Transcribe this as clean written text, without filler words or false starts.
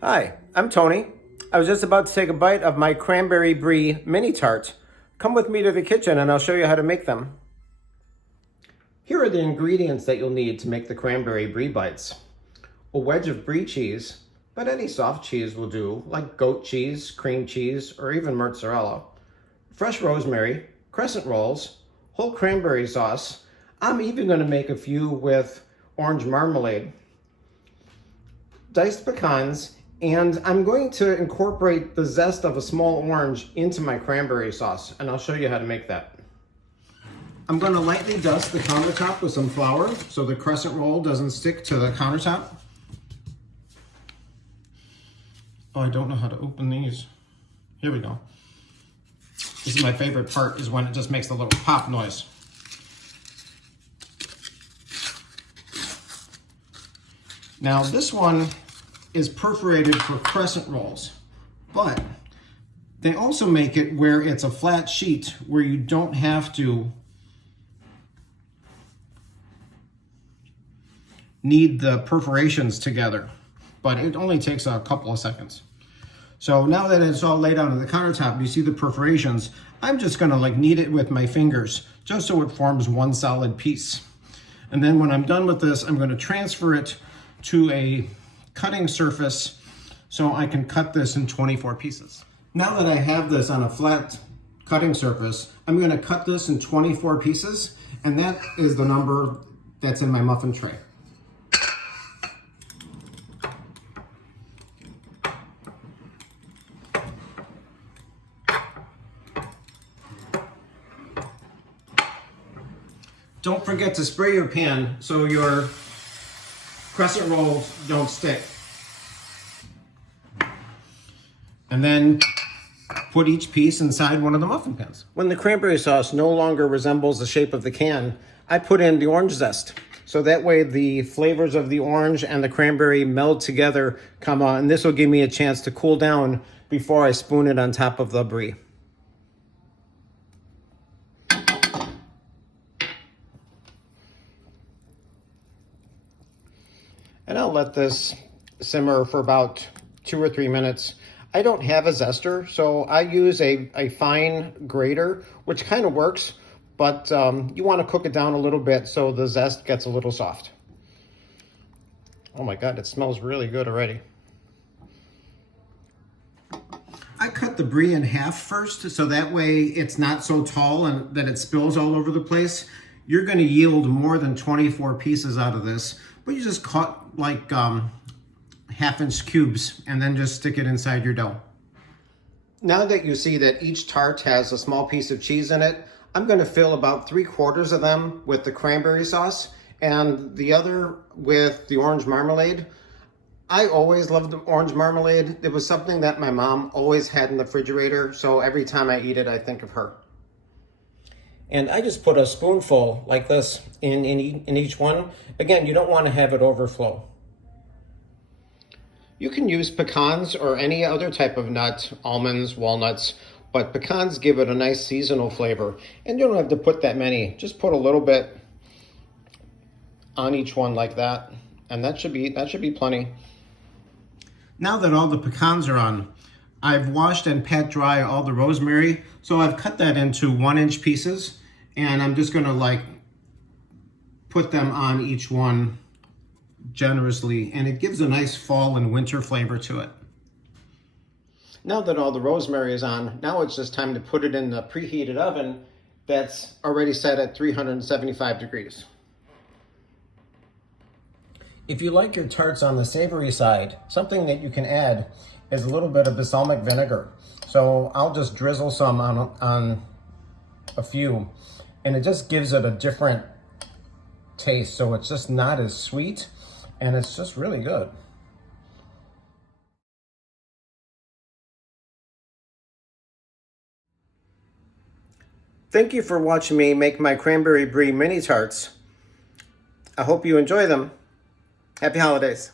Hi, I'm Tony. I was just about to take a bite of my Cranberry Brie mini tart. Come with me to the kitchen and I'll show you how to make them. Here are the ingredients that you'll need to make the Cranberry Brie bites. A wedge of Brie cheese, but any soft cheese will do, like goat cheese, cream cheese, or even mozzarella. Fresh rosemary, crescent rolls, whole cranberry sauce. I'm even going to make a few with orange marmalade. Diced pecans, and I'm going to incorporate the zest of a small orange into my cranberry sauce, and I'll show you how to make that. I'm going to lightly dust the countertop with some flour so the crescent roll doesn't stick to the countertop. Oh, I don't know how to open these. Here we go. This is my favorite part, is when it just makes a little pop noise. Now this one is perforated for crescent rolls, but they also make it where it's a flat sheet where you don't have to knead the perforations together, but it only takes a couple of seconds. So now that it's all laid out on the countertop, you see the perforations. I'm just gonna knead it with my fingers just so it forms one solid piece. And then when I'm done with this, I'm gonna transfer it to a cutting surface so I can cut this in 24 pieces. Now that I have this on a flat cutting surface, I'm gonna cut this in 24 pieces, and that is the number that's in my muffin tray. Don't forget to spray your pan so your crescent rolls don't stick. And then put each piece inside one of the muffin pans. When the cranberry sauce no longer resembles the shape of the can, I put in the orange zest. So that way the flavors of the orange and the cranberry meld together, and this will give me a chance to cool down before I spoon it on top of the brie. And I'll let this simmer for about 2 or 3 minutes. I don't have a zester, so I use a fine grater, which kind of works, but you want to cook it down a little bit so the zest gets a little soft. Oh my God, it smells really good already. I cut the brie in half first, so that way it's not so tall and that it spills all over the place. You're going to yield more than 24 pieces out of this, but you just cut like half-inch cubes and then just stick it inside your dough. Now that you see that each tart has a small piece of cheese in it, I'm going to fill about 3/4 of them with the cranberry sauce and the other with the orange marmalade. I always loved the orange marmalade. It was something that my mom always had in the refrigerator, so every time I eat it, I think of her. And I just put a spoonful like this in each one. Again, you don't want to have it overflow. You can use pecans or any other type of nut, almonds, walnuts, but pecans give it a nice seasonal flavor. And you don't have to put that many. Just put a little bit on each one like that, and that should be plenty. Now that all the pecans are on, I've washed and pat dry all the rosemary, so I've cut that into 1-inch pieces, and I'm just gonna put them on each one generously, and it gives a nice fall and winter flavor to it. Now that all the rosemary is on, now it's just time to put it in the preheated oven that's already set at 375 degrees. If you like your tarts on the savory side, something that you can add is a little bit of balsamic vinegar. So I'll just drizzle some on a few, and it just gives it a different taste. So it's just not as sweet, and it's just really good. Thank you for watching me make my Cranberry Brie mini tarts. I hope you enjoy them. Happy holidays.